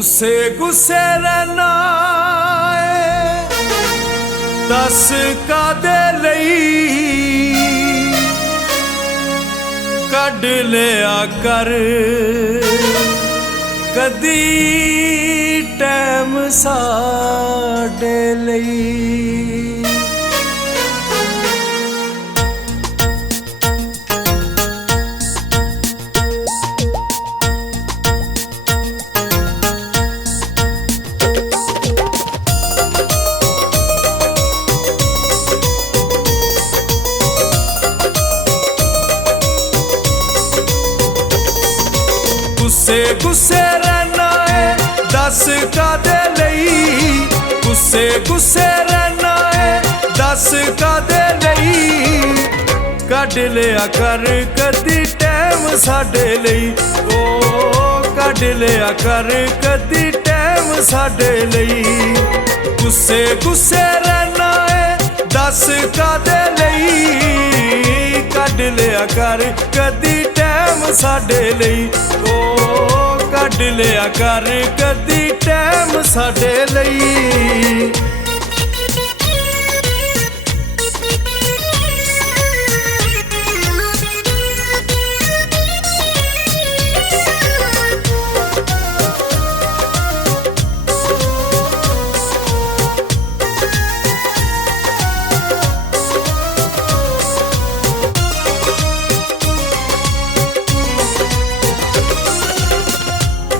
गुस्से गुस्से रहना दस कादे लई कढ लिया कर कदी टैम साडे लई। गुस्से गुस्से रहना है दस कादे लई, गुस्से गुस्से रहना है दस कादे लई कढ लिया कर कदी टैम साडे लई। ओ कढ लिया कर कदी टैम साडे लई। गुस्से गुस्से रहना है दस कादे लई कढ लिया कर कदी टैम साडे लई। ओ कढ लिया कर कदी टैम साडे लई।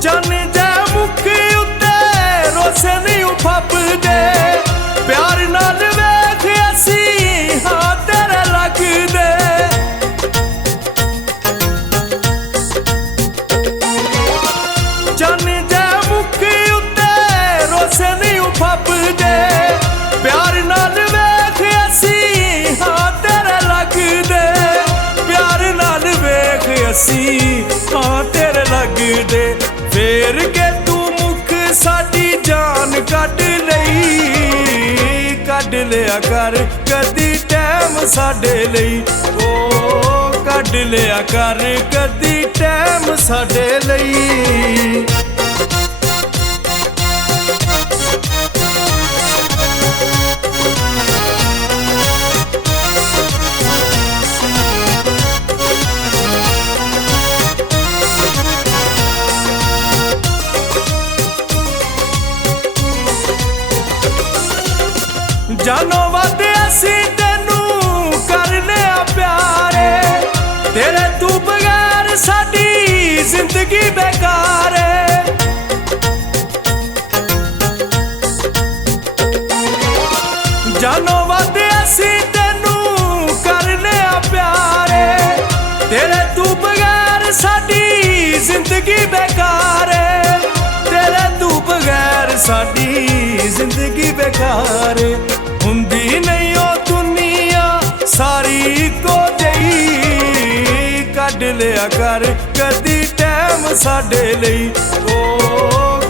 जाने जा मुख उत्ते रोसे नहीं फपदे प्यार नाल वेख असी हाँ तेरे लगदे। जाने जा मुख उत्ते रोसे नहीं फपदे प्यार नाल वेख असी हाँ तेरे लगदे। प्यार नाल वेख असी हाँ तेरे लगदे। फेर के तू मुख साडी जान कढ लई कढ लिया कर कदी टैम साडे लई। ओ कढ लिया कर कदी टैम साडे लई। जानो वध असी तेनू करने प्यारे तेरे तू बगैर साडी जिंदगी बेकार है। जानो वध असी तेनू करने प्यारे तेरे तू बगैर साडी जिंदगी बेकार है। तेरे तू बगैर साडी जिंदगी बेकार हुंदी नहीं ओ दुनिया सारी को जई कढ लिया कर कदी टैम साडे लई। ओ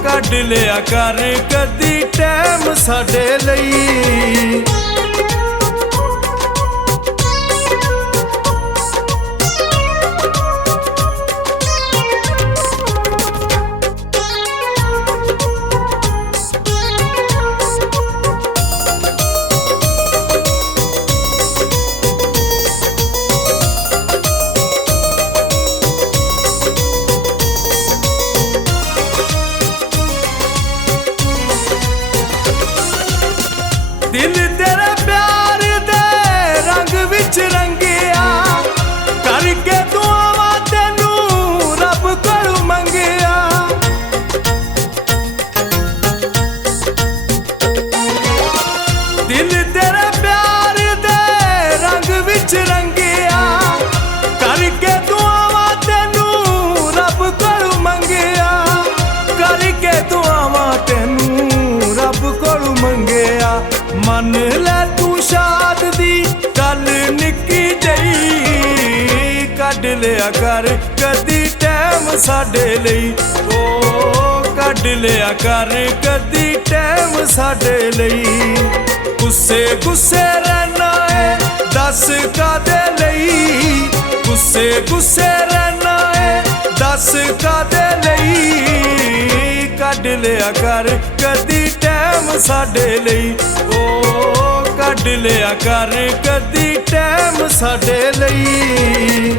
कढ लिया कर कदी टैम साडे लई। दिल तेरे प्यार दे रंग विच रंगिया करके दुआवां तेनू रब कोलों मंगिया। दिल तेरे प्यार दे रंग विच रंगिया करके दुआवां तेनू रब कोलों मंगिया। करके दुआवां तेनू रब कोलों मंगिया। मन ले तू शाद दी गल निक्की जई कढ लिया कर कदी टैम साडे लई। ओ कढ लिया कर कदी टैम साडे लई। गुस्से गुस्से रहना है दस कादे लई, गुस्से गुस्से रहना है दस कादे लई कढ ਲਿਆ ਕਰ ਕਦੀ ਟਾਈਮ ਸਾਡੇ ਲਈ, ਓ ਕੱਢ ਲਿਆ ਕਰ ਕਦੀ ਟਾਈਮ ਸਾਡੇ ਲਈ।